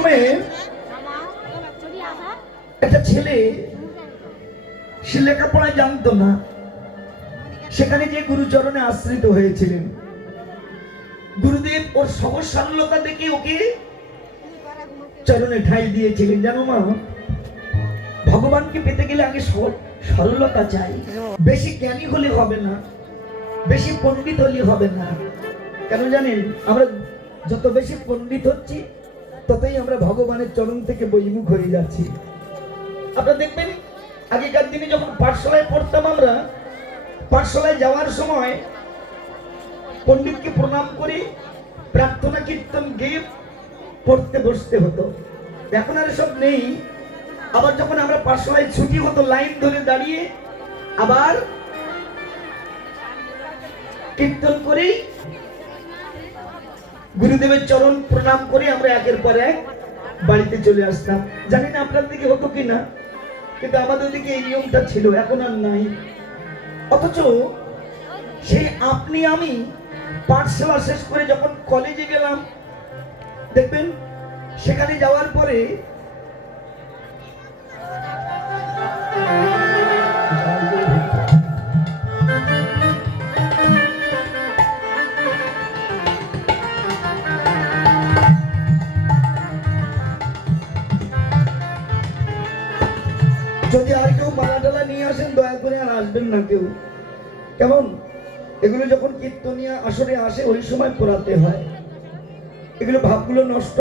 আশ্রমে একটা ছেলে, সে লেখাপড়ায় জানতো না, সেখানে যে গুরুচরণে আশ্রিত হয়েছিলেন। গুরুদেব ওর সহজ সরলতা দেখে ওকে চরণে ঠাঁই দিয়েছিলেন। জানো মা, ভগবানকে পেতে গেলে আগে সরলতা চাই। বেশি জ্ঞানী হলে হবে না, বেশি পণ্ডিত হলে হবে না। কেন জানেন? আমরা যত বেশি পণ্ডিত হচ্ছি ততই আমরা ভগবানের চরণ থেকে বহির্মুখ হয়ে যাচ্ছি। আপনারা দেখবেন, আগেকার দিনে যখন পাঠশালায় পড়তাম আমরা, পাঠশালায় যাওয়ার সময় পণ্ডিতকে প্রণাম করে প্রার্থনা কীর্তন গেয়ে পড়তে বসতে হতো। এখন আর সব নেই। আবার যখন আমরা পাঠশালায় ছুটি হতো, লাইন ধরে দাঁড়িয়ে আবার কীর্তন করে গুরুদেবের চরণ প্রণাম করে আমরা একের পর এক বাড়িতে চলে আসতাম। জানি না আপনার দিকে হতো কিনা, কিন্তু আমাদের দিকে এই নিয়মটা ছিল, এখন আর নাই। অথচ সেই আপনি আমি পাঠশালা শেষ করে যখন কলেজে গেলাম, দেখবেন সেখানে যাওয়ার পরে যদি আর কেউ মালা টালা নিয়ে আসেন, দয়া করে আর আসবেন না কেউ, কেমন? এগুলো যখন কীর্তনিয়া আসরে আসে ওই সময় পড়াতে হয়। এগুলো ভাবগুলো নষ্ট